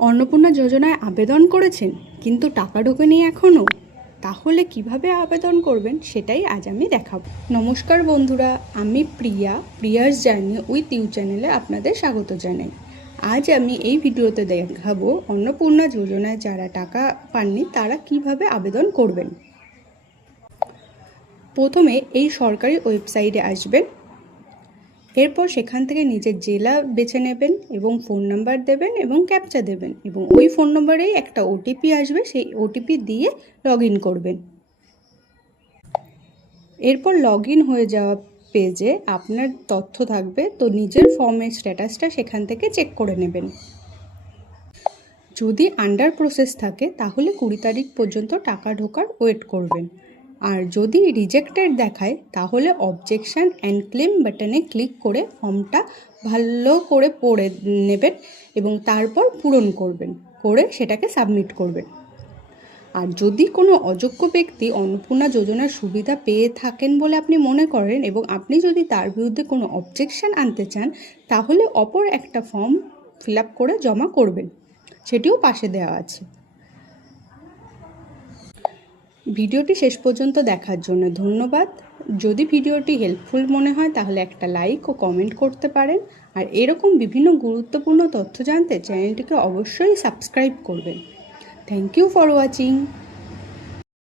অন্নপূর্ণা যোজনায় আবেদন করেছেন কিন্তু টাকা ঢোকেনি এখনও, তাহলে কিভাবে আবেদন করবেন সেটাই আজ আমি দেখাবো। নমস্কার বন্ধুরা, আমি প্রিয়াস জার্নি উইথ ইউ চ্যানেলে আপনাদের স্বাগত জানাই। আজ আমি এই ভিডিওতে দেখাবো অন্নপূর্ণা যোজনায় যারা টাকা পাননি তারা কিভাবে আবেদন করবেন। প্রথমে এই সরকারি ওয়েবসাইটে আসবেন, এরপর সেখান থেকে নিজের জেলা বেছে নেবেন এবং ফোন নাম্বার দেবেন এবং ক্যাপচা দেবেন এবং ওই ফোন নম্বরেই একটা ওটিপি আসবে, সেই ওটিপি দিয়ে লগ ইন করবেন। এরপর লগ ইন হয়ে যাওয়া পেজে আপনার তথ্য থাকবে, তো নিজের ফর্মের স্ট্যাটাসটা সেখান থেকে চেক করে নেবেন। যদি আন্ডার প্রসেস থাকে তাহলে 20 তারিখ পর্যন্ত টাকা ঢোকার ওয়েট করবেন, আর যদি রিজেক্টেড দেখায় তাহলে অবজেকশন অ্যান্ড ক্লেম বাটনে ক্লিক করে ফর্মটা ভালো করে পড়ে নেবেন এবং তারপর পূরণ করবেন, করে সেটাকে সাবমিট করবেন। আর যদি কোনো অযোগ্য ব্যক্তি অন্নপূর্ণা যোজনার সুবিধা পেয়ে থাকেন বলে আপনি মনে করেন এবং আপনি যদি তার বিরুদ্ধে কোনো অবজেকশন আনতে চান তাহলে অপর একটা ফর্ম ফিল আপ করে জমা করবেন, সেটিও পাশে দেওয়া আছে। ভিডিওটি শেষ পর্যন্ত দেখার জন্য ধন্যবাদ। যদি ভিডিওটি হেল্পফুল মনে হয় তাহলে একটা লাইক ও কমেন্ট করতে পারেন, আর এরকম বিভিন্ন গুরুত্বপূর্ণ তথ্য জানতে চ্যানেলটিকে অবশ্যই সাবস্ক্রাইব করবেন। Thank you for watching.